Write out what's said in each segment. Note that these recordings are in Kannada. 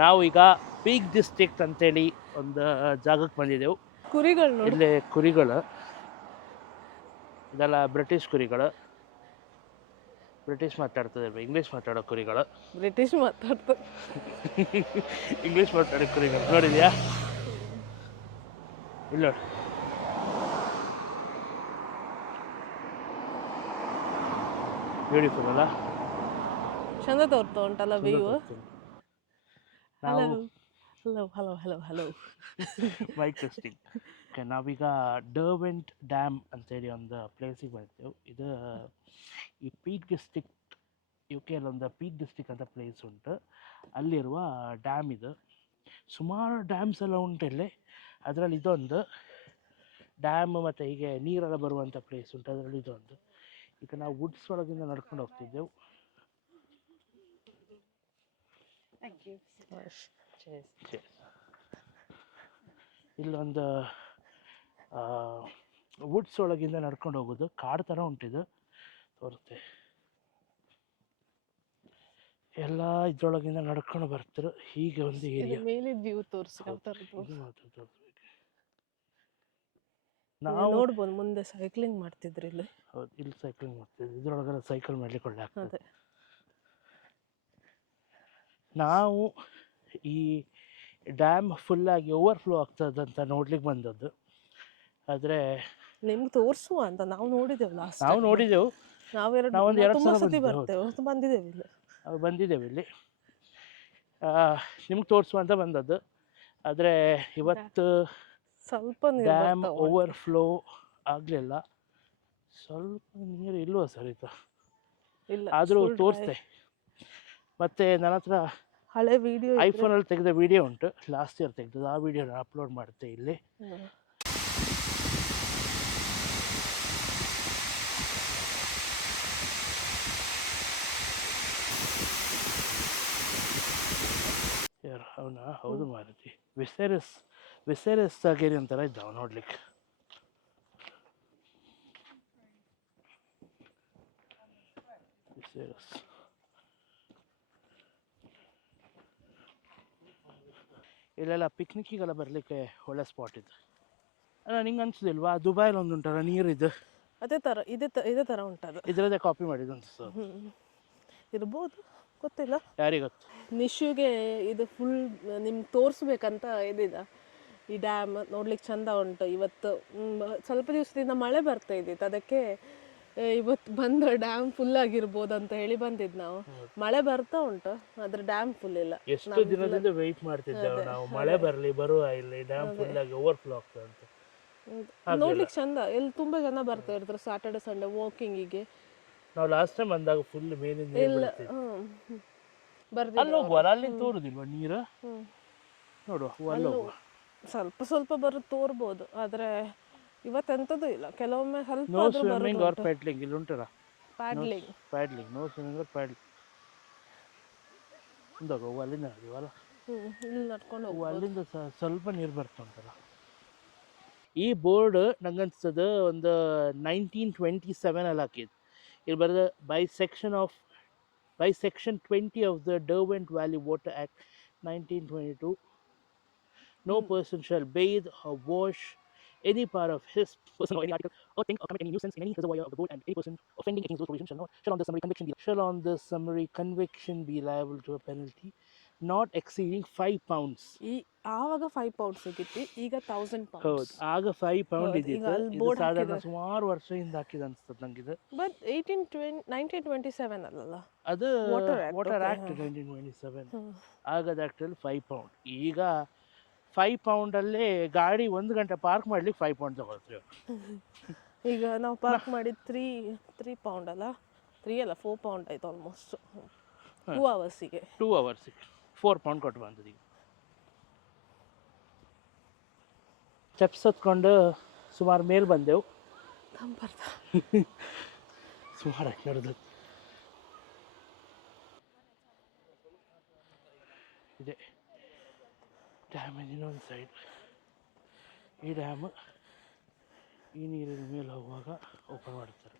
ನಾವು ಈಗ ಪೀಕ್ ಡಿಸ್ಟ್ರಿಕ್ಟ್ ಅಂತೇಳಿ ಒಂದು ಜಾಗಕ್ಕೆ ಬಂದಿದ್ದೆವು. ಕುರಿಗಳು ನೋಡಿ. ಇಲ್ಲೇ ಕುರಿಗಳು, ಇದೆಲ್ಲ ಬ್ರಿಟಿಷ್ ಕುರಿಗಳು. ಬ್ರಿಟಿಷ್ ಮಾತಾಡ್ತದೆ, ಇಂಗ್ಲೀಷ್ ಮಾತಾಡೋ ಕುರಿಗಳು. ಬ್ರಿಟಿಷ್ ಮಾತಾಡ್ತಾರೆ. ಇಂಗ್ಲೀಷ್ ಮಾತಾಡೋ ಕುರಿಗಳು ನೋಡಿದ್ಯಾ? ಇಲ್ಲ ನೋಡಿ, ಬ್ಯೂಟಿಫುಲ್ ಅಲ್ಲ? ಚಂದ ತೋರ್ತಾ ಉಂಟಲ್ಲ ವ್ಯೂ. ನಾವು hello hello hello hello mike testing. Okay, ನಾವೀಗ ಡರ್ವೆಂಟ್ ಡ್ಯಾಮ್ ಅಂತೇಳಿ ಒಂದು ಪ್ಲೇಸಿಗೆ ಬಂದಿದ್ದೆವು. ಇದು ಈ ಪೀಕ್ ಡಿಸ್ಟ್ರಿಕ್ಟ್, UK ಒಂದು ಪೀಕ್ ಡಿಸ್ಟ್ರಿಕ್ಟ್ ಅಂತ ಪ್ಲೇಸ್ ಉಂಟು. ಅಲ್ಲಿರುವ ಡ್ಯಾಮ್ ಇದು. ಸುಮಾರು ಡ್ಯಾಮ್ಸ್ ಎಲ್ಲ ಉಂಟು ಇಲ್ಲಿ. ಅದರಲ್ಲಿ ಇದೊಂದು ಡ್ಯಾಮ್, ಮತ್ತು ಹೀಗೆ ನೀರೆಲ್ಲ ಬರುವಂಥ ಪ್ಲೇಸ್ ಉಂಟು, ಅದರಲ್ಲಿ ಇದೊಂದು. ಈಗ ನಾವು ವುಡ್ಸ್ ಒಳಗಿಂದ ನಡ್ಕೊಂಡು ಹೋಗ್ತಿದ್ದೆವು. ಇಲ್ಲೊಂದು ವುಡ್ಸ್ ಒಳಗಿಂದ ನಡ್ಕೊಂಡು ಹೋಗೋದು, ಕಾಡು ಥರ ಉಂಟಿದು, ತೋರುತ್ತೆ. ಎಲ್ಲ ಇದ್ರೊಳಗಿಂದ ನಡ್ಕೊಂಡು ಬರ್ತಾರೆ. ಹೀಗೆ ಒಂದು ಏರಿಯಾ. ಮೇಲಿದ್ ವ್ಯೂ ತೋರಿಸಿ. ನಾವು ನೋಡ್ಬೋದು ಮುಂದೆ ಸೈಕ್ಲಿಂಗ್ ಮಾಡ್ತಿದ್ರು ಇಲ್ಲಿ. ಹೌದು, ಇಲ್ಲಿ ಸೈಕ್ಲಿಂಗ್ ಮಾಡ್ತಿದ್ವಿ. ಇದ್ರೊಳಗೆಲ್ಲ ಸೈಕಲ್ ಮಾಡ್ಲಿಕ್ಕೆ ಒಳ್ಳೆ ಆಗ್ತದೆ. ನಾವು ಈ ಡ್ಯಾಮ್ ಫುಲ್ಲಾಗಿ ಓವರ್ಫ್ಲೋ ಆಗ್ತದಂತ ನೋಡ್ಲಿಕ್ಕೆ ಬಂದದ್ದು. ಆದರೆ ನಿಮ್ಗೆ ತೋರಿಸುವ ಅಂತ ನಾವು ನೋಡಿದ್ದೇವೆ ಲಾಸ್ಟ್. ನಾವು ನೋಡಿದೆವು. ನಾವೊಂದು ಎರಡು ಸಲ ಸತಿ ಬರ್ತೇವೆ, ಬಂದಿದ್ದೇವೆ ಇಲ್ಲಿ. ಬಂದಿದ್ದೇವೆ ಇಲ್ಲಿ, ನಿಮ್ಗೆ ತೋರಿಸುವ ಅಂತ ಬಂದದ್ದು. ಆದರೆ ಇವತ್ತು ಸ್ವಲ್ಪ ಡ್ಯಾಮ್ ಓವರ್ಫ್ಲೋ ಆಗಲಿಲ್ಲ. ಸ್ವಲ್ಪ ನೀರು ಇಲ್ವ ಸರಿತ ಇಲ್ಲ, ಆದರೂ ತೋರಿಸ್ತೆ. ಮತ್ತು ನನ್ನ ಹತ್ರ ಹಳೆ ವಿಡಿಯೋ, ಐಫೋನಲ್ಲಿ ತೆಗೆದ ವಿಡಿಯೋ ಉಂಟು, ಲಾಸ್ಟ್ ಇಯರ್ ತೆಗೆದದ್ದು. ಆ ವಿಡಿಯೋನ ಅಪ್ಲೋಡ್ ಮಾಡುತ್ತೆ ಇಲ್ಲಿ. ಯಾರು ಅವನ? ಹೌದು ಮಾರುತಿ. ವಿಸೇರಸ್ ಆಗೇರಿ ಅಂತಾರ ಇದ್ದಾವ ನೋಡ್ಲಿಕ್ಕೆ. ವಿಸೇರಸ್ ಇಲ್ಲೆಲ್ಲ ಪಿಕ್ನಿಕ್ಕಿಗೆಲ್ಲ ಬರಲಿಕ್ಕೆ ಒಳ್ಳೆ ಸ್ಪಾಟ್ ಇದೆ. ಅಲ್ಲ, ನಿಂಗೆ ಅನ್ಸೋದಿಲ್ವಾ ದುಬೈಲಿ ಒಂದು ಉಂಟಲ್ಲ ನೀರಿದ್ದು, ಅದೇ ಥರ ಇದೇ ಥರ ಉಂಟದು. ಇದರದೇ ಕಾಪಿ ಮಾಡಿದ್ದು ಅನ್ಸು. ಇರ್ಬೋದು, ಗೊತ್ತಿಲ್ಲ, ಯಾರಿಗೆ ಗೊತ್ತು. ನಿಶುಗೆ ಇದು ಫುಲ್ ನಿಮ್ಗೆ ತೋರಿಸ್ಬೇಕಂತ ಇದಿದ. ಈ ಡ್ಯಾಮ್ ನೋಡ್ಲಿಕ್ಕೆ ಚಂದ ಉಂಟು. ಇವತ್ತು ಸ್ವಲ್ಪ ದಿವಸದಿಂದ ಮಳೆ ಬರ್ತಾ ಇದ್ದಿತ್ತು, ಅದಕ್ಕೆ ಇವತ್ತು ಬಂದು ಡ್ಯಾಮ್ ಫುಲ್ ಆಗಿರ್ಬೋದು ಅಂತ ಹೇಳಿ ಬಂದಿದ್ದು ನಾವು. ಮಳೆ ಬರ್ತಾ ಉಂಟು, ಆದ್ರೆ ಡ್ಯಾಮ್ ಫುಲ್ ಇಲ್ಲ. ಎಷ್ಟು ದಿನದಿಂದ ವೆಯ್ಟ್ ಮಾಡ್ತಿದ್ದೇವೆ ನಾವು, ಮಳೆ ಬರಲಿ ಬರುವ ಇಲ್ಲಿ ಡ್ಯಾಮ್ ಫುಲ್ ಆಗಿ ಓವರ್ಫ್ಲೋ ಆಗ್ತದೆ ಅಂತ. ನೋಡ್ಲಿಕ್ಕೆ ಚಂದ. ಇಲ್ಲಿ ತುಂಬಾ ಜನ ಬರ್ತಾ ಇರ್ತಾರೆ ಸಾಟರ್ಡೆ ಸಂಡೇ ವಾಕಿಂಗಿಗೆ. ನಾವು ಲಾಸ್ಟ್ ಟೈಮ್ ಬಂದಾಗ ಫುಲ್ ಮೇಲಿಂದ ಅಲ್ಲಿ ಹೋಗುವ, ಅಲ್ಲಿ ತೋರುದಿಲ್ವಾ ನೀರು? ನೋಡುವ, ಅಲ್ಲಿ ಹೋಗುವ. ಸ್ವಲ್ಪ ಸ್ವಲ್ಪ ಬರೋದು ತೋರ್ಬೋದು, ಆದ್ರೆ ಇವತ್ತೆಂಥದ್ದು ಇಲ್ಲ. ಕೆಲವೊಮ್ಮೆ ಸ್ವಲ್ಪ ನೋ ಸ್ವಿಮ್ಮಿಂಗ್ ಆರ್ ಪ್ಯಾಡ್ಲಿಂಗ್ ಇಲ್ಲಿ ಉಂಟಲ್ಲ. Paddling no swimming or paddling. ಹೋಗುವ, ಅಲ್ಲಿಂದ ನಡೆಯುವಲ್ಲ, ಇಲ್ಲಿ ನಡ್ಕೊಂಡು ಹೋಗುವ. ಅಲ್ಲಿಂದ ಸ್ವಲ್ಪ ನೀರು ಬರ್ತಾ ಉಂಟಲ್ಲ. ಈ ಬೋರ್ಡ್ ನಂಗನ್ಸ್ತದೆ ಒಂದು 1927 ಅಲ್ಲಿ ಹಾಕಿದ್ದು. ಇಲ್ಲಿ ಬರೆದ by section 20 of the Derwent Valley Water Act 1922, no person shall bathe or wash any part of his person or any article or thing or commit any nuisance in any reservoir of the board, and any person offending against those provisions shall on the summary conviction be liable to a penalty not exceeding 5 pounds. ಆವಾಗ 5 pounds ಸಿಗಿತ್ತು, ಈಗ 1000 pounds. ಹೌದು, ಆಗ 5 pound ಇದ್ದಿತ್ತು. ಇದು ಸಾಧಾರಣ ಸುಮಾರು ವರ್ಷದಿಂದ ಹಾಕಿದ ಅನ್ಸ್ತದೆ ನಂಗಿದು. ಬಟ್ 1927 ಅಲ್ಲಲ್ಲ ಅದು ವಾಟರ್ ಆಕ್ಟ್ 1927. ಆಗದ ಆಕ್ಟಲ್ಲಿ 5 pound. ಈಗ 5 pound ಅಲ್ಲೇ ಗಾಡಿ 1 ಗಂಟೆ ಪಾರ್ಕ್ ಮಾಡ್ಲಿಕ್ಕೆ 5 pound ತಗೊಳ್ತೀವಿ. ಈಗ ನಾವು ಪಾರ್ಕ್ ಮಾಡಿ 3 pound ಅಲ್ಲ, 3 ಅಲ್ಲ 4 pound ಆಯ್ತು ಆಲ್ಮೋಸ್ಟ್. 2 ಅವರ್ಸಿಗೆ 4 pound ಕೊಟ್ಟು ಬಂದದ್ದು. ಈಗ ಸ್ಟೆಪ್ಸ್ ಹತ್ಕೊಂಡು ಸುಮಾರು ಮೇಲೆ ಬಂದೆವು. ಸುಮಾರು ನಡೆದು ಇದೆ ಡ್ಯಾಮ್. ಇನ್ನೊಂದು ಸೈಡ್ ಈ ಡ್ಯಾಮ್ ಈ ನೀರಿನ ಮೇಲೆ ಹೋಗುವಾಗ ಓಪನ್ ಮಾಡ್ತಾರೆ.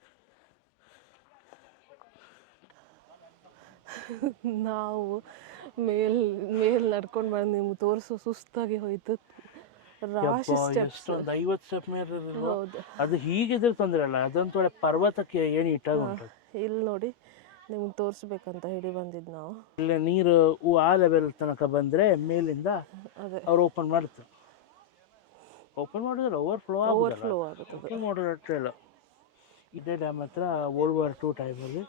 ನಾವು ಮೇಲ್ ಮೇಲ್ ನಡ್ಕೊಂಡು ಬಂದು ನಿಮ್ಗೆ ತೋರಿಸು ಸುಸ್ತಾಗಿ ಹೋಯ್ತು. ರಾಶಿ ಸ್ಟೆಪ್ಸ್. ಎಷ್ಟೊಂದು 50 ಸ್ಟೆಪ್ ಮೇಲೆ ಹೌದು. ಅದು ಹೀಗಿದ್ರೆ ತೊಂದರೆ ಅಲ್ಲ, ಅದೊಂದು ತೊಡೆ ಪರ್ವತಕ್ಕೆ ಏನು ಇಟ್ಟಾಗ ಉಂಟು. ಇಲ್ಲಿ ನೋಡಿ ನಿಮ್ಗೆ ತೋರಿಸ್ಬೇಕಂತ ಹೇಳಿ ಬಂದಿದ್ದು ನಾವು. ಇಲ್ಲಿ ನೀರು ಆ ಲೆವೆಲ್ ತನಕ ಬಂದರೆ ಮೇಲಿಂದ ಅದೇ ಅವ್ರು ಓಪನ್ ಮಾಡ್ತಾರೆ. ಓಪನ್ ಮಾಡಿದ್ರೆ ಓವರ್ಫ್ಲೋ ಓವರ್ಫ್ಲೋ ಆಗುತ್ತದೆ. ಓಪನ್ ಮಾಡೋದಷ್ಟೇ ಇಲ್ಲ. ಇದೇ ಡ್ಯಾಮ್ ಹತ್ರ World War II ಟೈಮಲ್ಲಿ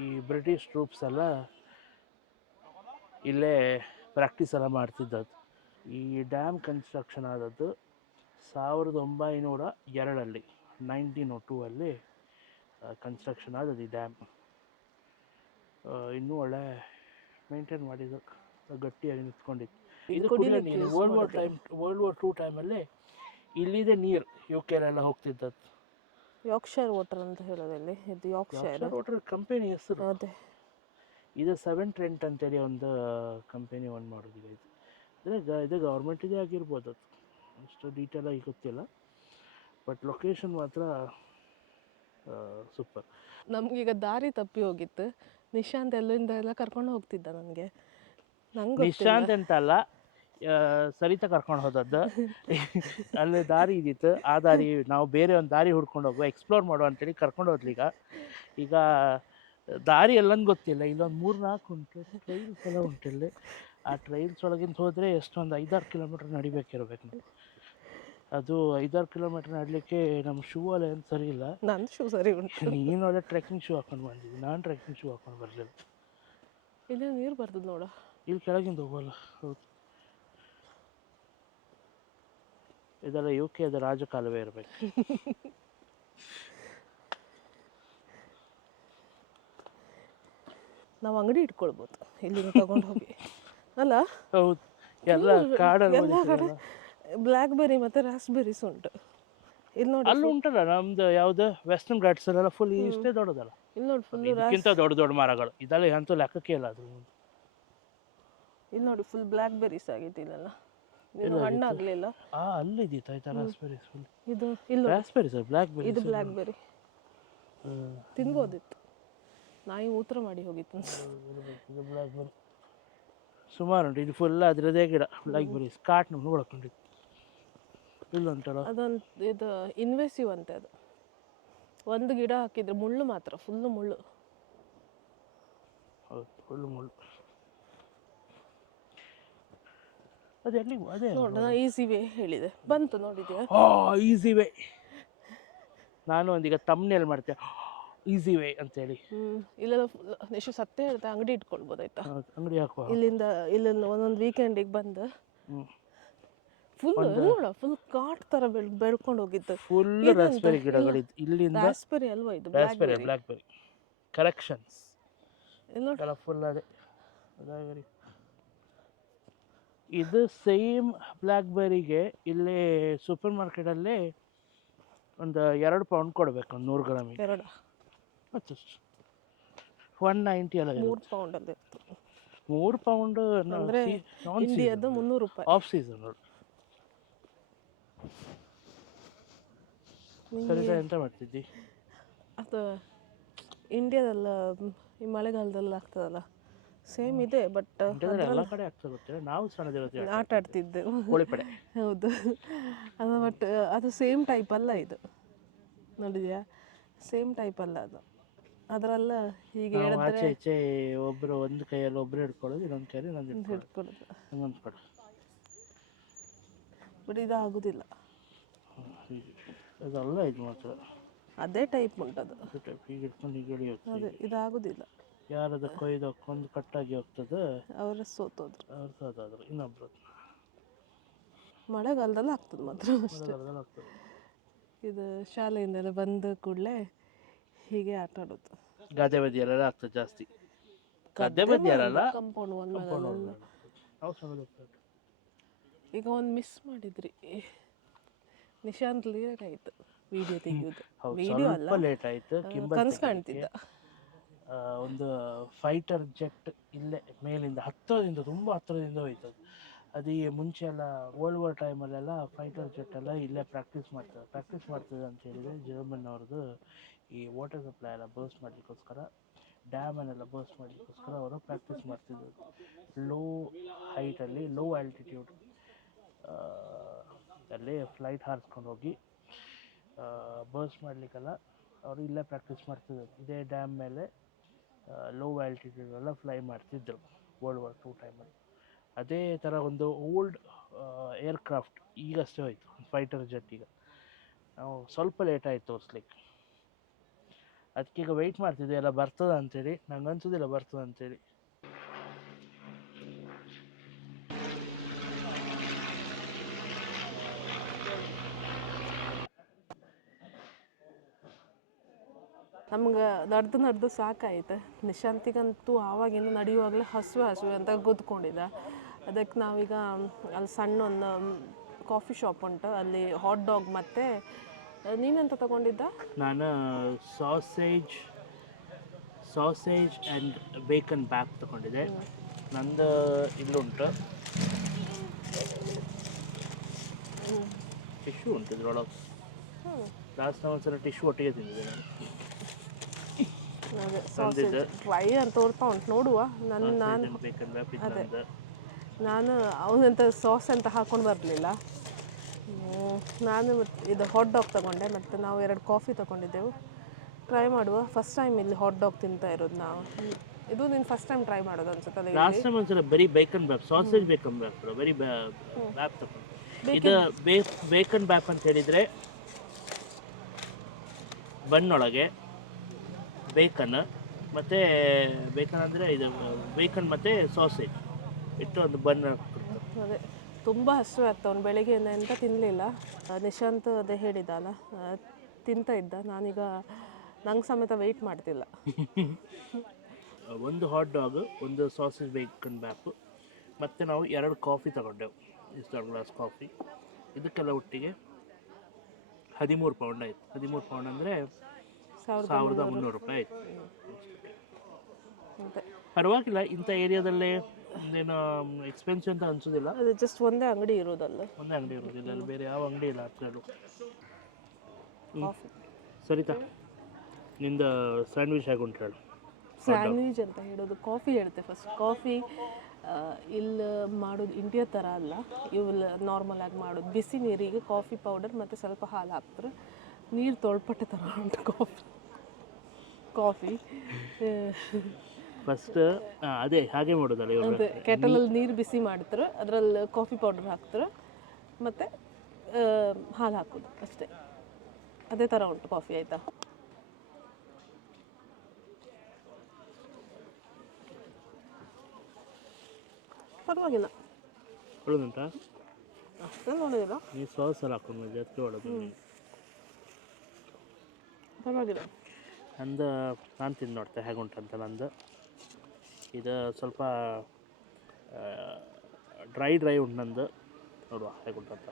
ಈ ಬ್ರಿಟಿಷ್ ಟ್ರೂಪ್ಸ್ ಎಲ್ಲ ಇಲ್ಲೇ ಪ್ರಾಕ್ಟೀಸ್ ಎಲ್ಲ ಮಾಡ್ತಿದ್ದದ್ದು. ಈ ಡ್ಯಾಮ್ ಕನ್ಸ್ಟ್ರಕ್ಷನ್ ಆದದ್ದು 1902 1902 ಕನ್ಸ್ಟ್ರಕ್ಷನ್ ಆದದ್ದು ಈ ಡ್ಯಾಮ್. ಇನ್ನೂ ಒಳ್ಳೆ ಮೇಂಟೈನ್ ಮಾಡಿದ್ದು, ಗಟ್ಟಿಯಾಗಿ ನಿಂತ್ಕೊಂಡಿತ್ತು. ಇದು ಕುಡಿಯೋ ನೀರು. World War II ಟೈಮಲ್ಲಿ ಇಲ್ಲಿದೆ ನೀರು UK ಹೋಗ್ತಿದ್ದದ್ದು. ಯಾರ್ಕ್ಷೈರ್ ವಾಟರ್ ಅಂತ ಹೇಳೋದಲ್ಲಿ ಇದು ಯಾರ್ಕ್ಷೈರ್ ವಾಟರ್ ಕಂಪನಿ ಹೆಸರು. ಅದೇ ಇದು 7 Trent ಅಂತೇಳಿ ಒಂದು ಕಂಪನಿ ಒಂದು ಮಾಡೋದಿದೆ. ಇದು ಗೌರ್ಮೆಂಟಿದೇ ಆಗಿರ್ಬೋದು, ಅದು ಅಷ್ಟು ಡೀಟೇಲಾಗಿ ಗೊತ್ತಿಲ್ಲ. ಬಟ್ ಲೊಕೇಶನ್ ಮಾತ್ರ ಸೂಪರ್. ನಮಗೀಗ ದಾರಿ ತಪ್ಪಿ ಹೋಗಿತ್ತು. ನಿಶಾಂತ್ ಎಲ್ಲಿಂದ ಎಲ್ಲ ಕರ್ಕೊಂಡು ಹೋಗ್ತಿದ್ದ ನನಗೆ. ನಂಗೆ ನಿಶಾಂತ್ ಅಂತ ಅಲ್ಲ, ಸರಿತಾ ಕರ್ಕೊಂಡು ಹೋದದ್ದು. ಅಲ್ಲಿ ದಾರಿ ಇದ್ದಿತ್ತು, ಆ ದಾರಿ ನಾವು ಬೇರೆ ಒಂದು ದಾರಿ ಹುಡ್ಕೊಂಡು ಹೋಗುವ, ಎಕ್ಸ್ಪ್ಲೋರ್ ಮಾಡುವ ಅಂತೇಳಿ ಕರ್ಕೊಂಡು ಹೋದ್ಲೀಗ. ಈಗ ದಾರಿ ಎಲ್ಲಂದು ಗೊತ್ತಿಲ್ಲ. ಇಲ್ಲೊಂದು 3-4 ಉಂಟು ಟ್ರೈಲ್ಸ್ ಎಲ್ಲ ಉಂಟಿಲ್ಲಿ. ಆ ಟ್ರೈಲ್ಸ್ ಒಳಗಿಂದ ಹೋದರೆ ಎಷ್ಟೊಂದು 5-6 ಕಿಲೋಮೀಟ್ರ್ ನಡಿಬೇಕಿರ್ಬೇಕು ನಾವು. ಅದು 5-6 ಕಿಲೋಮೀಟ್ರ್ ನಡಲಿಕ್ಕೆ ನಮ್ಮ ಶೂ ಎಲ್ಲ ಏನು ಸರಿ ಇಲ್ಲ. ನನ್ನ ಶೂ ಸರಿ ಉಂಟು. ನೀನು ಒಳ್ಳೆ ಟ್ರೆಕ್ಕಿಂಗ್ ಶೂ ಹಾಕೊಂಡು ಬಂದಿದ್ದಿ, ನಾನು ಟ್ರೆಕ್ಕಿಂಗ್ ಶೂ ಹಾಕೊಂಡು ಬರಲಿಲ್ಲ. ಇಲ್ಲಿ ನೀರು ಬರ್ತದೆ ನೋಡ. ಇಲ್ಲಿ ಕೆಳಗಿಂದ ಹೋಗೋಲ್ಲ. ಹೌದು, ಇದೆಲ್ಲ UK ಅದು ರಾಜಕಾಲುವೆ ಇರಬೇಕು. ನಾವು ಅಂಗಡಿ ಇಟ್ಕೊಳ್ಬೋದು ಇಲ್ಲಿಂದ ತಗೊಂಡು ಹೋಗಿ ಅಲ್ಲ. ಹೌದು, ಎಲ್ಲ ಕಾಡಲ್ಲಿ ಎಲ್ಲ ಕಡೆ ಬ್ಲ್ಯಾಕ್ಬೆರಿ ಮತ್ತು ರಾಸ್ಬೆರೀಸ್ ಉಂಟು. ಇಲ್ಲಿ ನೋಡಿ ಅಲ್ಲಿ ಉಂಟಲ್ಲ ನಮ್ದು ಯಾವುದು ವೆಸ್ಟರ್ನ್ ಘಾಟ್ಸ್ ಎಲ್ಲ ಫುಲ್ ಇಷ್ಟೇ ದೊಡ್ಡದಲ್ಲ. ಇಲ್ಲಿ ನೋಡಿ ಫುಲ್ ಇದಕ್ಕಿಂತ ದೊಡ್ಡ ದೊಡ್ಡ ಮರಗಳು ಇದೆಲ್ಲ ಅಂತೂ ಲೆಕ್ಕಕ್ಕೆ ಇಲ್ಲ. ಅದು ಇಲ್ಲಿ ನೋಡಿ ಫುಲ್ ಬ್ಲ್ಯಾಕ್ಬೆರೀಸ್ ಆಗೈತೆ ಇಲ್ಲೆಲ್ಲ. ಇದು ಹಣ್ಣಾಗಲಿಲ್ಲ. ಅಲ್ಲಿದ್ದಿತ್ತು ಆಯ್ತಾ ರಾಸ್ಬೆರೀಸ್ ಫುಲ್. ಇದು ಇಲ್ಲ ರಾಸ್ಬೆರೀಸ್ ಬ್ಲ್ಯಾಕ್ಬೆರಿ. ಇದು ಬ್ಲ್ಯಾಕ್ಬೆರಿ ತಿನ್ಬೋದಿತ್ತು. ನಾಯಿ ಮೂತ್ರ ಮಾಡಿ ಹೋಗಿತ್ತು. ಇದು ಬ್ಲ್ಯಾಕ್ಬೆರಿ ಸುಮಾರು ಉಂಟು. ಇದು ಫುಲ್ ಅದರದೇ ಗಿಡ ಬ್ಲ್ಯಾಕ್ಬೆರೀಸ್. ಕಾಟ್ ನಮ್ಗೆ ನೋಡ್ಕೊಂಡಿತ್ತು. ಇಲ್ಲ ಉಂಟಲ್ಲ ಅದೊಂದು ಇದು ಇನ್ವೆಸಿವ್ ಅಂತೆ. ಅದು ಒಂದು ಗಿಡ ಹಾಕಿದ್ರೆ ಮುಳ್ಳು ಮಾತ್ರ, ಫುಲ್ಲು ಮುಳ್ಳು. ಹೌದು, ಫುಲ್ಲು ಮುಳ್ಳು. ಅದು ಎಲ್ಲಿ ಅದೇ ನೋಡೋಣ. ಈಸಿ ವೇ ಹೇಳಿದೆ ಬಂತು, ನೋಡಿದ್ಯಾ? Easy way. ನಾನು ಒಂದೀಗ ತಮ್ನೇಲ್ ಮಾಡ್ತೇನೆ, ಈಸಿ ವೇ ಅಂತೇಳಿ. ಇಲ್ಲೆಲ್ಲ ಎಷ್ಟು ಸತ್ಯ ಹೇಳ್ತಾ ಅಂಗಡಿ ಇಟ್ಕೊಳ್ಬೋದು ಆಯ್ತಾ. ಅಂಗಡಿ ಹಾಕುವ. ಇಲ್ಲಿಂದ ಒಂದೊಂದು ವೀಕೆಂಡಿಗೆ ಬಂದು ಫುಲ್ ನೋಡ ಫುಲ್ ಕಾಟ್ ಥರ ಬೆಳ್ಕೊಂಡು ಹೋಗಿದ್ದು. ಫುಲ್ ರಾಸ್ಬೆರಿ ಗಿಡಗಳಿದ್ದು. ಇಲ್ಲಿಂದ ರಾಸ್ಬೆರಿ ಅಲ್ವಾ ಇದು? ರಾಸ್ಬೆರಿ ಬ್ಲ್ಯಾಕ್ಬೆರಿ ಕಲೆಕ್ಷನ್ಸ್ ಇಲ್ಲಿ ನೋಡಿ ಫುಲ್ ಅದೇ. ಇದು ಸೇಮ್ ಬ್ಲ್ಯಾಕ್ಬೆರಿಗೆ ಇಲ್ಲಿ ಸೂಪರ್ ಮಾರ್ಕೆಟಲ್ಲಿ ಒಂದು 2 ಪೌಂಡ್ ಕೊಡಬೇಕು, ಒಂದು 100 ಗ್ರಾಮಿಗೆ. 2 ಮತ್ತಷ್ಟು 190 ಎಲ್ಲ 3 ಪೌಂಡಲ್ಲಿ ಇತ್ತು. 3 ಪೌಂಡ್ ಅಂದರೆ ಇಂಡಿಯಾದ 300 ರೂಪಾಯಿ. ಆಫ್ ಸೀಸನ್ ನೋಡಿ. ಸರಿತಾ ಎಂತ ಮಾಡ್ತಿದ್ದಿ? ಅದು ಇಂಡಿಯಾದಲ್ಲ, ಈ ಮಳೆಗಾಲದಲ್ಲಿ ಆಗ್ತದಲ್ಲ ಸೇಮ್ ಇದೆ. ಬಟ್ ಎಲ್ಲ ಕಡೆ ಆಗ್ತದೆ ಗೊತ್ತಿಲ್ಲ, ನಾವು ಸಣ್ಣದಿರೋದು ಆಟ ಆಡ್ತಿದ್ದೆವು. ಕೋಳಿಪಡೆ. ಹೌದು, ಅದು ಬಟ್ ಅದು ಸೇಮ್ ಟೈಪ್ ಅಲ್ಲ ಇದು. ನೋಡಿದ್ಯಾ? ಸೇಮ್ ಟೈಪ್ ಅಲ್ಲ ಅದು. ಅದರಲ್ಲ ಹೀಗೆ ಆಚೆ ಈಚೆ ಒಬ್ಬರು ಒಂದು ಕೈಯಲ್ಲಿ ಒಬ್ಬರು ಹಿಡ್ಕೊಳ್ಳೋದು, ಇನ್ನೊಂದು ಕೈಯಲ್ಲಿ ಇನ್ನೊಂದು ಹಿಡ್ಕೊಳ್ಳೋದು. ಇನ್ನೊಂದು ಕಡೆ. ಬಟ್ ಇದು ಆಗೋದಿಲ್ಲ. ಅದಲ್ಲ ಇದು ಮಾತ್ರ ಅದೇ ಟೈಪ್ ಉಂಟದು. ಟೈಪ್ ಹೀಗೆ ಹಿಡ್ಕೊಂಡು ಹೀಗೆ ಎಳಿಯೋದು. ಅದೇ ಇದು ಆಗೋದಿಲ್ಲ. ಯಾರದ ಕೊಯ್ದು ಒಂದು ಕಟ್ಟಾಗಿ ಹೋಗ್ತದೆ, ಅವರ ಸೋತೋದ್ರು. ಅವ್ರು ಸೋತಾದ್ರು. ಇನ್ನೊಬ್ರು ಮಳೆಗಾಲದಲ್ಲಿ ಆಗ್ತದೆ ಮಾತ್ರ ಅಷ್ಟೇ. ಆಗ್ತದೆ. ಇದು ಶಾಲೆಯಿಂದೆಲ್ಲ ಬಂದ ಕೂಡಲೇ ಹೀಗೆ ಆಟ ಆಡೋದು. ಗದ್ದೆ ಬದಿಯಲ್ಲೆಲ್ಲ ಆಗ್ತದೆ ಜಾಸ್ತಿ. ಗದ್ದೆ ಬದಿಯಲ್ಲ, ಕಂಪೌಂಡ್ ಒಂದು. ಈಗ ಒಂದು ಮಿಸ್ ಮಾಡಿದ್ರಿ, ನಿಶಾಂತ್ ಲೇಟ್ ಆಯಿತು ವಿಡಿಯೋ ತೆಗೆಯೋದು. ವಿಡಿಯೋ ಅಲ್ಲ, ಲೇಟ್ ಆಯಿತು. ಕನಸು ಕಾಣ್ತಿದ್ದ. ಒಂದು ಫೈಟರ್ ಜೆಟ್ ಇಲ್ಲೇ ಮೇಲಿಂದ ಹತ್ತಿರದಿಂದ, ತುಂಬ ಹತ್ತಿರದಿಂದ ಹೋಯ್ತು. ಅದು ಈ ಮುಂಚೆ ಎಲ್ಲ World War ಟೈಮಲ್ಲೆಲ್ಲ ಫೈಟರ್ ಜೆಟ್ ಎಲ್ಲ ಇಲ್ಲೇ ಪ್ರಾಕ್ಟೀಸ್ ಮಾಡ್ತದೆ ಅಂತ ಹೇಳಿದರೆ ಜರ್ಮನ್ ಅವ್ರದ್ದು ಈ ವಾಟರ್ ಸಪ್ಲೈ ಎಲ್ಲ ಬರ್ಸ್ಟ್ ಮಾಡಲಿಕ್ಕೋಸ್ಕರ ಡ್ಯಾಮನ್ನೆಲ್ಲ ಬರ್ಸ್ಟ್ ಮಾಡಲಿಕ್ಕೋಸ್ಕರ ಅವರು ಪ್ರಾಕ್ಟೀಸ್ ಮಾಡ್ತಿದ್ರು. ಲೋ ಹೈಟಲ್ಲಿ ಲೋ ಆಲ್ಟಿಟ್ಯೂಡ್ ಅಲ್ಲಿ ಫ್ಲೈಟ್ ಹಾರಿಸ್ಕೊಂಡು ಹೋಗಿ ಬರ್ಸ್ಟ್ ಮಾಡಲಿಕ್ಕೆಲ್ಲ ಅವರು ಇಲ್ಲೇ ಪ್ರಾಕ್ಟೀಸ್ ಮಾಡ್ತಿದ್ರು. ಇದೇ ಡ್ಯಾಮ್ ಮೇಲೆ ಲೋ ಆಲ್ಟಿಟ್ಯೂಡೆಲ್ಲ ಫ್ಲೈ ಮಾಡ್ತಿದ್ದರು World War II ಟೈಮಲ್ಲಿ. ಅದೇ ಥರ ಒಂದು ಓಲ್ಡ್ ಏರ್ಕ್ರಾಫ್ಟ್ ಈಗಷ್ಟೇ ಹೋಯಿತು, ಫೈಟರ್ ಜೆಟ್. ಈಗ ನಾವು ಸ್ವಲ್ಪ ಲೇಟ್ ಆಯಿತು ತೋರಿಸ್ಲಿಕ್ಕೆ, ಅದಕ್ಕೆ ಈಗ ವೆಯ್ಟ್ ಮಾಡ್ತಿದ್ದೆ ಎಲ್ಲ ಬರ್ತದ ಅಂತೇಳಿ. ನಂಗೆ ಅನ್ಸೋದಿಲ್ಲ ಬರ್ತದೆ ಅಂತೇಳಿ. ನಮ್ಗೆ ನಡೆದು ಸಾಕಾಯ್ತು. ನಿಶಾಂತಿಗಂತೂ ಆವಾಗಿಂದ ನಡೆಯುವಾಗಲೇ ಹಸುವೆ ಅಂತ ಕೂತ್ಕೊಂಡಿದ್ದ. ಅದಕ್ಕೆ ನಾವೀಗ ಅಲ್ಲಿ ಸಣ್ಣ ಒಂದು ಕಾಫಿ ಶಾಪ್ ಉಂಟು, ಅಲ್ಲಿ ಹಾಟ್ ಡಾಗ್ ಮತ್ತು ನೀನೆಂತ ತಗೊಂಡಿದ್ದ? ನಾನು ಸಾಸೇಜ್ ಆ್ಯಂಡ್ ಬೇಕನ್ ಬ್ಯಾಕ್ ತಗೊಂಡಿದ್ದೆ. ನಂದು ಇಲ್ಲುಂಟು ಟಿಶ್ಯೂ ಉಂಟು ಇದ್ರೊಳಗೆ. ಲಾಸ್ಟ್ ನಾವು ಒಂದ್ಸಲ ಟಿಶ್ಯೂ ಒಟ್ಟಿಗೆ ತಿಂದಿದ್ದೆ ನಾನು. ಅದೇ ಸಾಸೇಜ್ ಟ್ರೈ ಅಂತ ತೋರ್ತಾ ಉಂಟು, ನೋಡುವ. ನಾನು ಅವನಂತ ಸಾಸ್ ಅಂತ ಹಾಕೊಂಡು ಬರಲಿಲ್ಲ. ನಾನು ಇದು ಹಾಟ್ ಡಾಗ್ ತಗೊಂಡೆ, ಮತ್ತು ನಾವು 2 ಕಾಫಿ ತಗೊಂಡಿದ್ದೆವು. ಟ್ರೈ ಮಾಡುವ. ಫಸ್ಟ್ ಟೈಮ್ ಇಲ್ಲಿ ಹಾಟ್ ಡಾಗ್ ತಿಂತಾ ಇರೋದು ನಾವು. ಇದು ನೀನು ಫಸ್ಟ್ ಟೈಮ್ ಟ್ರೈ ಮಾಡೋದು ಅನ್ಸುತ್ತಲ್ಲ? ಲಾಸ್ಟ್ ಟೈಮ್ ಒಂದ್ಸಲ ಬರೀ ಬೇಕನ್ ಬ್ಯಾಪ್, ಸಾಸೇಜ್ ಬೇಕನ್ ಬ್ಯಾಪ್, ಬರೀ ಬ್ಯಾಪ್ ತಗೊಂಡು. ಇದು ಬೇಕನ್ ಬ್ಯಾಪ್ ಅಂತ ಹೇಳಿದರೆ ಬನ್ನೊಳಗೆ ಬೇಕನ್ ಮತ್ತು ಬೇಕನ್ ಅಂದರೆ ಇದು ಬೇಕನ್ ಮತ್ತು ಸಾಸೇಜ್ ಇಟ್ಟು ಒಂದು ಬನ್. ಅದೇ ತುಂಬ ಹಸಿವೆ ಆಗ್ತವೆ. ಅವ್ನು ಬೆಳಗ್ಗೆಯಿಂದ ಎಂತ ತಿನ್ನಲಿಲ್ಲ. ನಿಶಾಂತ್ ಅದೇ ಹೇಳಿದ್ದಲ್ಲ, ತಿಂತ ಇದ್ದ. ನಾನೀಗ ನಂಗೆ ಸಮೇತ ವೆಯ್ಟ್ ಮಾಡ್ತಿಲ್ಲ. ಒಂದು ಹಾಟ್ ಡಾಗ್, ಒಂದು ಸಾಸೇಜ್ ಬೇಕನ್ ಬ್ಯಾಪು, ಮತ್ತು ನಾವು 2 ಕಾಫಿ ತಗೊಂಡೆವು, ಇಷ್ಟು ಗ್ಲಾಸ್ ಕಾಫಿ. ಇದಕ್ಕೆಲ್ಲ ಒಟ್ಟಿಗೆ 13 ಪೌಂಡ್ ಆಯಿತು. 13 ಪೌಂಡ್ ಅಂದರೆ 1300 ರೂಪಾಯಿ ಆಯಿತು. ಪರವಾಗಿಲ್ಲ, ಇಂಥ ಏರಿಯಾದಲ್ಲೇ ಏನು ಎಕ್ಸ್ಪೆನ್ಸಿವ್ ಅಂತ ಅನ್ಸೋದಿಲ್ಲ. ಅದು ಜಸ್ಟ್ ಒಂದೇ ಅಂಗಡಿ ಇರೋದಲ್ಲ, ಒಂದೇ ಅಂಗಡಿ ಇರೋದಿಲ್ಲ, ಅಲ್ಲಿ ಬೇರೆ ಯಾವ ಅಂಗಡಿ ಇಲ್ಲ ಹತ್ರಲ್ಲೂ. ಸರಿತಾ, ನಿಂದ ಸ್ಯಾಂಡ್ವಿಚ್ ಹೇಗೆ ಉಂಟು ಹೇಳು? ಸ್ಯಾಂಡ್ವಿಚ್ ಅಂತ ಹೇಳೋದು ಕಾಫಿ ಹೇಳ್ತೆ ಫಸ್ಟ್. ಕಾಫಿ ಇಲ್ಲಿ ಮಾಡೋದು ಇಂಡಿಯಾ ಥರ ಅಲ್ಲ, ಇವೆಲ್ಲ ನಾರ್ಮಲ್ ಆಗಿ ಮಾಡೋದು. ಬಿಸಿ ನೀರಿಗೆ ಕಾಫಿ ಪೌಡರ್ ಮತ್ತು ಸ್ವಲ್ಪ ಹಾಲು ಹಾಕ್ತಾರೆ. ನೀರು ತೊಳ್ಪಟ್ಟೆ ಥರ ಉಂಟು ಕಾಫಿ. ಫಸ್ಟ್ ಅದೇ ಹಾಗೆ ಮಾಡೋದಲ್ಲ ಇವರು? ಅದೇ ಕೆಟಲಲ್ಲಿ ನೀರು ಬಿಸಿ ಮಾಡ್ತಾರೆ, ಅದರಲ್ಲಿ ಕಾಫಿ ಪೌಡರ್ ಹಾಕ್ತಾರೆ, ಮತ್ತು ಹಾಲು ಹಾಕೋದು ಅಷ್ಟೇ. ಅದೇ ಥರ ಉಂಟು ಕಾಫಿ. ಆಯಿತಾ? ಪರವಾಗಿಲ್ಲ. ಒಳ್ಳೆದುಂಟಾ? ಅಷ್ಟೇ ನೋಡಿದಿಲ್ಲ, ನೀವು ಸಾಸ್ ಎಲ್ಲ ಹಾಕೊಂಡು ಜಾಸ್ತಿ ಒಳ್ಳೆದು. ಪರವಾಗಿಲ್ಲ. ನಂದು ನಾನು ತಿಂದು ನೋಡ್ತೆ ಹೇಗೆ ಉಂಟಂತ. ನಂದು ಇದು ಸ್ವಲ್ಪ ಡ್ರೈ ಉಂಟು ನಂದು, ನೋಡುವ ಹೇಗೆ ಉಂಟಂತ.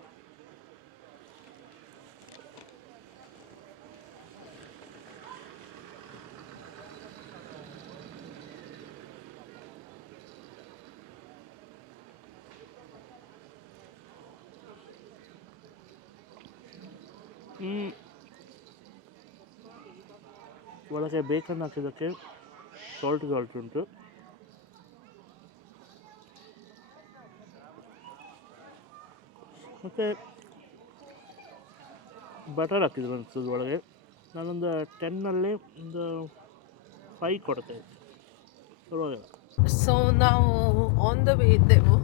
ಒಳಗೆ ಬೇಕನ್ ಹಾಕಿದ್ದಕ್ಕೆ ಸಾಲ್ಟ್ ಉಂಟು. ಮತ್ತು ಬಟರ್ ಹಾಕಿದ್ರು ಅನಿಸೋದು ಒಳಗೆ. ನಾನೊಂದು 10ನಲ್ಲಿ ಒಂದು 5 ಕೊಡ್ತೇವೆ, ಪರವಾಗಿಲ್ಲ. ಸೊ ನಾವು ಆನ್ ದ ವೇ ಇದ್ದೆವು.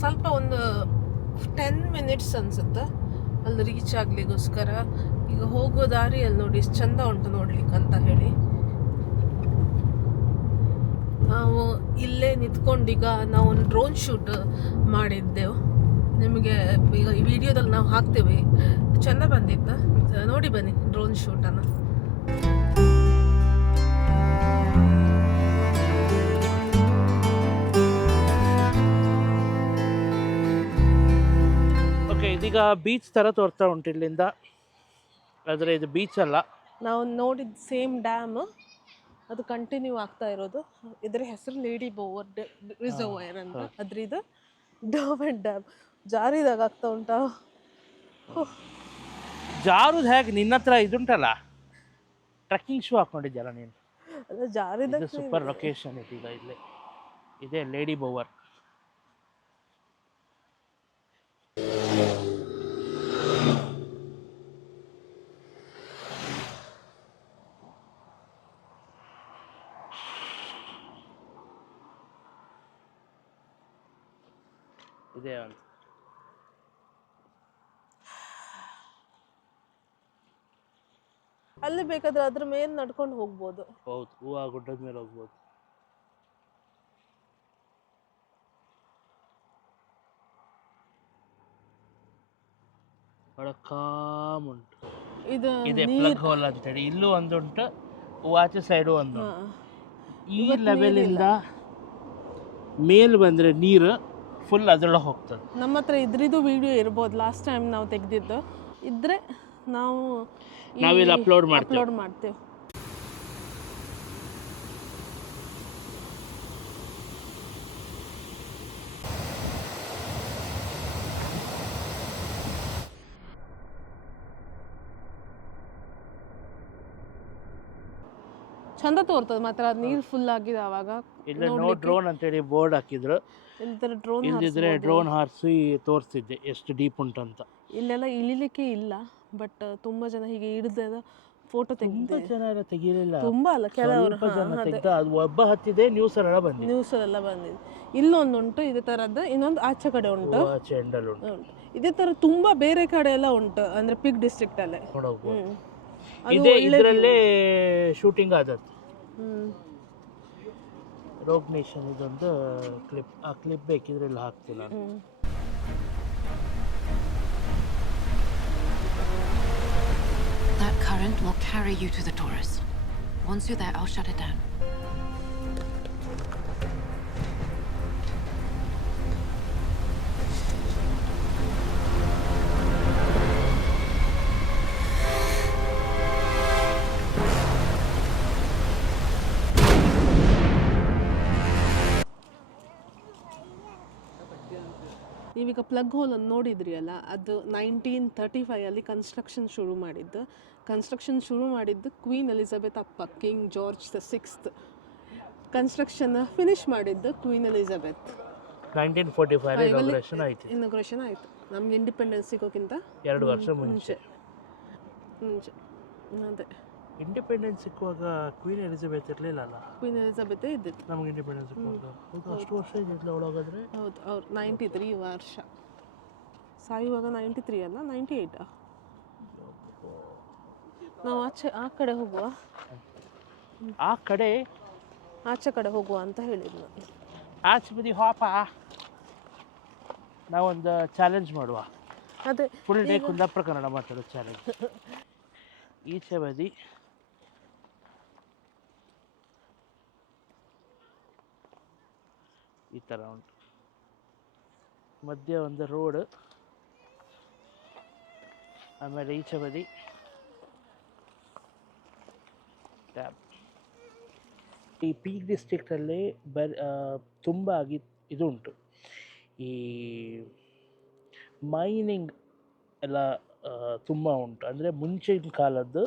ಸ್ವಲ್ಪ ಒಂದು 10 ಮಿನಿಟ್ಸ್ ಅನಿಸುತ್ತೆ ಅಲ್ಲಿ ರೀಚ್ ಆಗಲಿಕ್ಕೋಸ್ಕರ. ಈಗ ಹೋಗೋ ದಾರಿಯಲ್ಲಿ ನೋಡಿ ಎಷ್ಟು ಚಂದ ಉಂಟು ನೋಡ್ಲಿಕ್ಕೆ ಅಂತ ಹೇಳಿ. ನಾವು ಇಲ್ಲೇ ನಿಂತ್ಕೊಂಡೀಗ ನಾವು ಒಂದು ಡ್ರೋನ್ ಶೂಟ್ ಮಾಡಿದ್ದೆವು. ನಿಮಗೆ ಈಗ ಈ ವಿಡಿಯೋದಲ್ಲಿ ನಾವು ಹಾಕ್ತೇವೆ. ಚೆಂದ ಬಂದಿತ್ತು, ನೋಡಿ ಬನ್ನಿ ಡ್ರೋನ್ ಶೂಟನ್ನು. ಓಕೆ, ಇದೀಗ ಬೀಚ್ ಥರ ತೋರ್ತಾ ಉಂಟು ಇಲ್ಲಿಂದ, ಆದರೆ ಇದು ಬೀಚ್ ಅಲ್ಲ. ನಾವು ನೋಡಿದ ಸೇಮ್ ಡ್ಯಾಮ್ ಅದು ಕಂಟಿನ್ಯೂ ಆಗ್ತಾ ಇರೋದು. ಇದರ ಹೆಸರು ಲೇಡಿ ಬೋವರ್ ರಿಸರ್ವಾಯರ್ ಅಂತ. ಅದ್ರ ಇದು ಡರ್ಬೆಂಟ್ ಡ್ಯಾಮ್. ಜಾರಿದಾಗ ಆಗ್ತಾ ಉಂಟಾ? ಜಾರುದು ಹೇಗೆ? ನಿನ್ನ ಹತ್ರ ಇದುಂಟಲ್ಲ ಟ್ರೆಕ್ಕಿಂಗ್ ಶೂ ಹಾಕ್ಕೊಂಡಿದ್ಯಲ್ಲ ನೀನು. ಅದು ಜಾರಿದ ಇದು ಸೂಪರ್ ಲೊಕೇಶನ್ ಇದೀಗ ಇಲ್ಲಿ ಇದೆ ಲೇಡಿ ಬೋವರ್. ಇದೆ ಅಂತ ಅಲ್ಲಿ ಬೇಕಾದ್ರೆ ಅದ್ರ ಮೇಲೆ ನಡ್ಕೊಂಡು ಹೋಗ್ಬೋದು. ಹೌದು, ಹೂವು ಗುಡ್ಡದ ಮೇಲೆ ಹೋಗ್ಬೋದು. ಬಹಳ ಕಾಮ್ ಉಂಟು. ಇದು ಇದೆ ಪ್ಲಗ್ ಹೋಲ್ ಅಂತೇಳಿ, ಇಲ್ಲೂ ಒಂದುಂಟು, ಆಚೆ ಸೈಡು ಒಂದು. ಈ ಲೆವೆಲಿಂದ ಮೇಲ್ ಬಂದರೆ ನೀರು ಫುಲ್ ಅದರೊಳಗೆ ಹೋಗ್ತದೆ. ನಮ್ಮ ಹತ್ರ ಇದ್ರಿದ್ದು ವಿಡಿಯೋ ಇರ್ಬೋದು, ಲಾಸ್ಟ್ ಟೈಮ್ ನಾವು ತೆಗೆದಿದ್ದು ಇದ್ರೆ ನಾವಿಲ್ಲಿ ಅಪ್ಲೋಡ್ ಮಾಡ್ತೇವೆ. ಚಂದ ತೋರ್ತದೆ ಮಾತ್ರ, ನೀರು ಫುಲ್ ಆಗಿದೆ ಆವಾಗ. ಇಲ್ಲ ನೋ ಡ್ರೋನ್ ಅಂತೇಳಿ ಬೋರ್ಡ್ ಹಾಕಿದ್ರು, ಇಲ್ದಿದ್ರೆ ಡ್ರೋನ್ ಹಾರಿಸಿ ತೋರಿಸ್ತಿದ್ದೆ ಎಷ್ಟು ಡೀಪ್ ಉಂಟಂತ. ಇಲ್ಲೆಲ್ಲ ಇಳಿಲಿಕ್ಕೆ ಇಲ್ಲ, ಬಟ್ ತುಂಬಾ ಜನ ಹೀಗೆ ಹಿಡಿದ ಫೋಟೋ ತೆಗಿಲಿಲ್ಲ. ತುಂಬಾ ಅಲ್ಲ, ಕೆಲವರು ಅದು ಒಬ್ಬ ಹತ್ತಿದೆ, ನ್ಯೂಸ್ ಎಲ್ಲ ಬಂದಿದೆ. ಇಲ್ಲೊಂದುಂಟು ಇದೇ ತರದ್ದು, ಇನ್ನೊಂದು ಆಚೆ ಕಡೆ ಉಂಟು, ಉಂಟು. ಇದೇ ತರ ತುಂಬಾ ಬೇರೆ ಕಡೆ ಎಲ್ಲ ಉಂಟು, ಅಂದ್ರೆ ಪಿಕ್ ಡಿಸ್ಟ್ರಿಕ್ಟ್ ಅಲ್ಲೇ. ಇದರಲ್ಲೇ ಶೂಟಿಂಗ್ ಆದದ್ದು. ರೋಗ್ ನೇಷನ್ ಇದೊಂದು ಕ್ಲಿಪ್, ಆ ಕ್ಲಿಪ್ ಬೇಕಿದ್ರೆ ಇಲ್ಲಿ ಹಾಕ್ತೀನಿ ನಾನು. That current will carry you to the Taurus. Once you're there, I'll shut it down. ನೀವೀಗ ಪ್ಲಗ್ ಹೋಲ್ ಅನ್ನು ನೋಡಿದ್ರಿ ಅಲ್ಲ, ಅದು 1935 ಕನ್ಸ್ಟ್ರಕ್ಷನ್ ಶುರು ಮಾಡಿದ್ದು ಕ್ವೀನ್ ಎಲಿಜಬೆತ್ ಅಪ್ಪ, king George the 6th. Construction finish ಮಾಡಿದ್ದು ಕ್ವೀನ್ ಎಲಿಜಬೆತ್. 1945 ಇನಾಗ್ರೇಷನ್ ಆಯಿತು. ನಮ್ಗೆ ಇಂಡಿಪೆಂಡೆನ್ಸ್ ಸಿಗೋಕ್ಕಿಂತ 2 ವರ್ಷ ಮುಂಚೆ. ಅದೇ ಇಂಡಿಪೆಂಡೆನ್ಸ್ ಸಿಕ್ಕುವಾಗ ಕ್ವೀನ್ ಎಲಿಜಬೆತ್ ಇರಲಿಲ್ಲ ಅಲ್ಲ? ಕ್ವೀನ್ ಎಲಿಜಬೆತ್ ಇದ್ದಿತ್ತು ನಮ್ಗೆ ಇಂಡಿಪೆಂಡೆನ್ಸ್ ಸಿಕ್ಕುವಾಗ. ಅಷ್ಟು ವರ್ಷ ಇದ್ದಿಲ್ಲ ಒಳಗಾದ್ರೆ. ಹೌದು, ಅವ್ರು 93 ವರ್ಷ, ಸಾಯುವಾಗ 93 ಅಲ್ಲ 98. ನಾವು ಆ ಕಡೆ ಹೋಗುವ, ಆಚೆ ಕಡೆ ಹೋಗುವ ಅಂತ ಹೇಳಿದ್ನು. ಆಚೆ ಬದಿ ಹಾಪ, ನಾವೊಂದು ಚಾಲೆಂಜ್ ಮಾಡುವ. ಅದೇ ಫುಲ್ ಡೇ ಕುಂದಾಪುರ ಕನ್ನಡ ಮಾತಾಡೋ ಚಾಲೆಂಜ್. ಈಚೆ ಬದಿ ಈ ಥರ ಉಂಟು, ಮಧ್ಯೆ ಒಂದು ರೋಡ್, ಆಮೇಲೆ ಈಚೆ ಬದಿ ಟ್ಯಾಬ್. ಈ ಪೀಕ್ ಡಿಸ್ಟ್ರಿಕ್ಟಲ್ಲಿ ತುಂಬ ಇದು ಉಂಟು, ಈ ಮೈನಿಂಗ್ ಎಲ್ಲ ತುಂಬ ಉಂಟು. ಅಂದರೆ ಮುಂಚಿನ ಕಾಲದ್ದು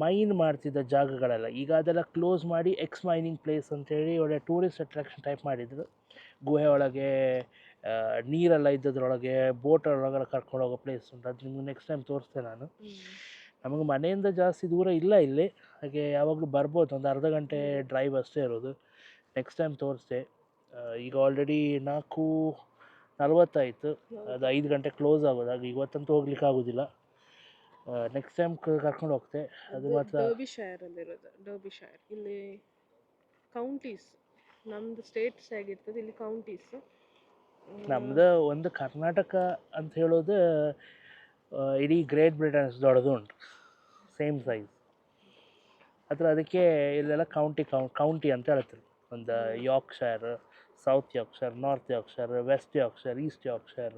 ಮೈನ್ ಮಾಡ್ತಿದ್ದ ಜಾಗಗಳೆಲ್ಲ ಈಗ ಅದೆಲ್ಲ ಕ್ಲೋಸ್ ಮಾಡಿ ಎಕ್ಸ್ ಮೈನಿಂಗ್ ಪ್ಲೇಸ್ ಅಂತೇಳಿ ಒಳ್ಳೆ ಟೂರಿಸ್ಟ್ ಅಟ್ರಾಕ್ಷನ್ ಟೈಪ್ ಮಾಡಿದ್ರು. ಗುಹೆ ಒಳಗೆ ನೀರೆಲ್ಲ ಇದ್ದದ್ರೊಳಗೆ ಬೋಟ್ ಒಳಗಡೆ ಕರ್ಕೊಂಡು ಹೋಗೋ ಪ್ಲೇಸ್ ಉಂಟು. ಅದು ನಿಮ್ಗೆ ನೆಕ್ಸ್ಟ್ ಟೈಮ್ ತೋರಿಸ್ತೇನೆ ನಾನು. ನಮಗೆ ಮನೆಯಿಂದ ಜಾಸ್ತಿ ದೂರ ಇಲ್ಲ ಇಲ್ಲಿ, ಹಾಗೆ ಯಾವಾಗಲೂ ಬರ್ಬೋದು, ಒಂದು ಅರ್ಧ ಗಂಟೆ ಡ್ರೈವ್ ಅಷ್ಟೇ ಇರೋದು. ನೆಕ್ಸ್ಟ್ ಟೈಮ್ ತೋರಿಸ್ತೆ. ಈಗ ಆಲ್ರೆಡಿ 4:40 ಆಯಿತು, ಅದು 5 ಗಂಟೆ ಕ್ಲೋಸ್ ಆಗೋದು, ಹಾಗೆ ಇವತ್ತಂತೂ ಹೋಗ್ಲಿಕ್ಕೆ ಆಗೋದಿಲ್ಲ. ನೆಕ್ಸ್ಟ್ ಟೈಮ್ ಕರ್ಕೊಂಡು ಹೋಗ್ತೆ. ಅದು ಮಾತ್ರ ಡರ್ಬಿಶೈರಲ್ಲಿರೋದು. ಡರ್ಬಿಶೈರ್ ಇಲ್ಲಿ ಕೌಂಟೀಸ್, ನಮ್ಮದು ಸ್ಟೇಟ್ಸ್ ಆಗಿರ್ತದೆ, ಇಲ್ಲಿ ಕೌಂಟೀಸ್. ನಮ್ಮದು ಒಂದು ಕರ್ನಾಟಕ ಅಂತ ಹೇಳೋದು ಇಡೀ ಗ್ರೇಟ್ ಬ್ರಿಟನ್ ದೊಡ್ಡದು ಉಂಟು, ಸೇಮ್ ಸೈಜ್. ಅದಕ್ಕೆ ಇಲ್ಲೆಲ್ಲ ಕೌಂಟಿ ಅಂತ ಹೇಳ್ತಾರೆ. ಒಂದು Yorkshire, south Yorkshire, north Yorkshire, west Yorkshire, east Yorkshire,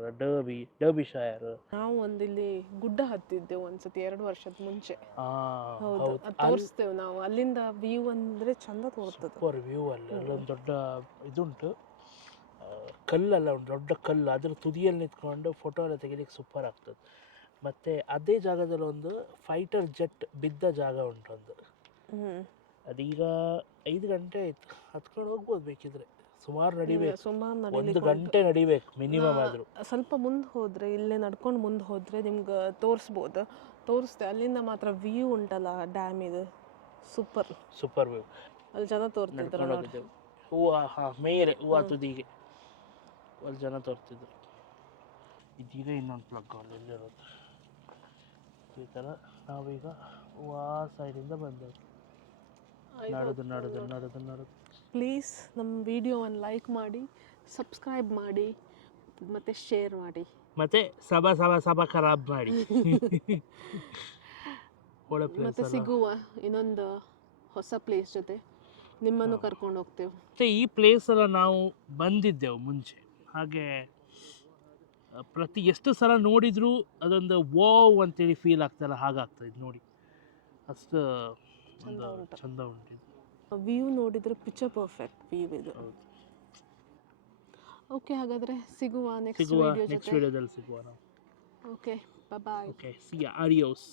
Derbyshire. ನಾವು ಇಲ್ಲಿ ಗುಡ್ಡ ಹತ್ತಿದ್ದೆವು ಒಂದ್ಸತಿ 2 ವರ್ಷದ ಮುಂಚೆ. ಹೌದು, ತೋರಿಸ್ತೇವೆ ನಾವು. ಅಲ್ಲಿಂದ ವ್ಯೂ ಅಂದರೆ ಚಂದ ತೋರ್ತದೆ. Super view. ಅಲ್ಲೊಂದು ದೊಡ್ಡ ಇದುಂಟು, ಕಲ್ಲಲ್ಲ, ಒಂದು ದೊಡ್ಡ ಕಲ್ಲು, ಅದ್ರ ತುದಿಯಲ್ಲಿ ನಿಂತ್ಕೊಂಡು ಫೋಟೋ ಎಲ್ಲ ತೆಗಿಲಿಕ್ಕೆ ಸೂಪರ್ ಆಗ್ತದೆ. ಮತ್ತು ಅದೇ ಜಾಗದಲ್ಲಿ ಒಂದು ಫೈಟರ್ ಜೆಟ್ ಬಿದ್ದ ಜಾಗ ಉಂಟು ಒಂದು, ಅದೀಗ 5 ಗಂಟೆ ಆಯ್ತು, ಹತ್ಕೊಂಡು ಹೋಗ್ಬೋದು ಬೇಕಿದ್ರೆ. ಸುಮಾರು ನಡಿಬೇಕು, ಸುಮಾರು 1 ನಡೀಲಿಕ್ಕೆ ಗಂಟೆ ನಡಿಬೇಕು ಮಿನಿಮಮ್ ಆದರೂ. ಸ್ವಲ್ಪ ಮುಂದೆ ಹೋದರೆ, ಇಲ್ಲೇ ನಡ್ಕೊಂಡು ಮುಂದೆ ಹೋದರೆ ನಿಮ್ಗೆ ತೋರಿಸ್ಬೋದು. ತೋರಿಸ್ದೆ ಅಲ್ಲಿಂದ ಮಾತ್ರ ವ್ಯೂ ಉಂಟಲ್ಲ ಡ್ಯಾಮ್ ಇದು ಸೂಪರ್. Super view. ಅಲ್ಲಿ ಜನ ತೋರ್ತಿದ್ರು ನಡ್ಕೊಂಡು ನೋಡಿ. ಹೋಗಿದ್ದೆವು. ಹೂವು ಮೇಲೆ ಹೂವು ತುದಿಗೆ ಅಲ್ಲಿ ಜನ ತೋರ್ತಿದ್ರು. ಇದೀಗ ಇನ್ನೊಂದು ಪ್ಲಗ್ ಅಲ್ಲಿರೋದು. ಈ ಥರ ನಾವೀಗ ಆ ಸೈಡಿಂದ ಬಂದೆವು. ನಡೆದು ಪ್ಲೀಸ್ ನಮ್ಮ ವಿಡಿಯೋವನ್ನು ಲೈಕ್ ಮಾಡಿ, ಸಬ್ಸ್ಕ್ರೈಬ್ ಮಾಡಿ ಮತ್ತು ಶೇರ್ ಮಾಡಿ, ಮತ್ತೆ ಸಬ ಖರಾಬ್ ಮಾಡಿ. ಒಳ್ಳೆ ಪ್ಲೇಸ್. ಮತ್ತು ಸಿಗುವ ಇನ್ನೊಂದು ಹೊಸ ಪ್ಲೇಸ್ ಜೊತೆ ನಿಮ್ಮನ್ನು ಕರ್ಕೊಂಡು ಹೋಗ್ತೇವೆ. ಮತ್ತು ಈ ಪ್ಲೇಸೆಲ್ಲ ನಾವು ಬಂದಿದ್ದೆವು ಮುಂಚೆ, ಹಾಗೆ ಎಷ್ಟು ಸಲ ನೋಡಿದರೂ ಅದೊಂದು ವಾವ್ ಅಂತೇಳಿ ಫೀಲ್ ಆಗ್ತಲ್ಲ, ಹಾಗಾಗ್ತದೆ ಇದು ನೋಡಿ. ಅಷ್ಟು ಚಂದ ಉಂಟು. ವ್ಯೂ ನೋಡಿದರೆ ಪಿಕ್ಚರ್ ಪರ್ಫೆಕ್ಟ್ ವ್ಯೂ ಇದು. ಓಕೆ, ಹಾಗಾದರೆ ಸಿಗುವ ನೆಕ್ಸ್ಟ್ ವಿಡಿಯೋದಲ್ಲಿ ಸಿಗುವ ನಾವು. Okay, bye. Okay, see you, audios.